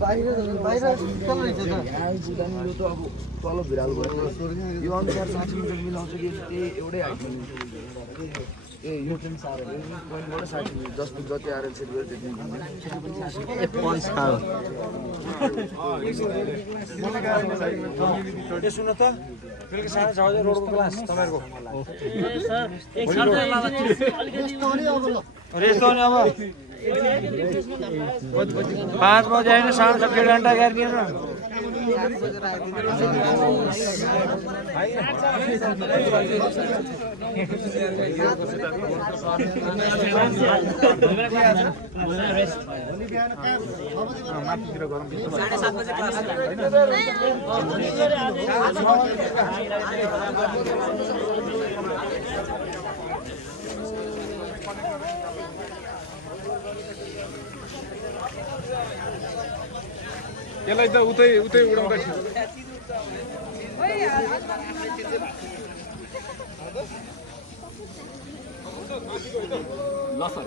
बाहिर कल रहेछ त यो त अब तल भिराल भयो यो अनुसार 60 मिटर मिलाउँछ कि त्यही एउटै हाइट ए यो चाहिँ साह्रो पोइन्टबाट 60 मिटर जस्तो जति आएर सेट गर्यो त्यति सुन त बेलुका 6:30 बजे रोडको क्लास तपाईहरुको रेस्तो नि अब 5 बजे हैन 1.5 घण्टा गरिदिएर माथितिर गरौँ 7:30 बजे क्लास यसलाई त उतै उडाउँदा ल सर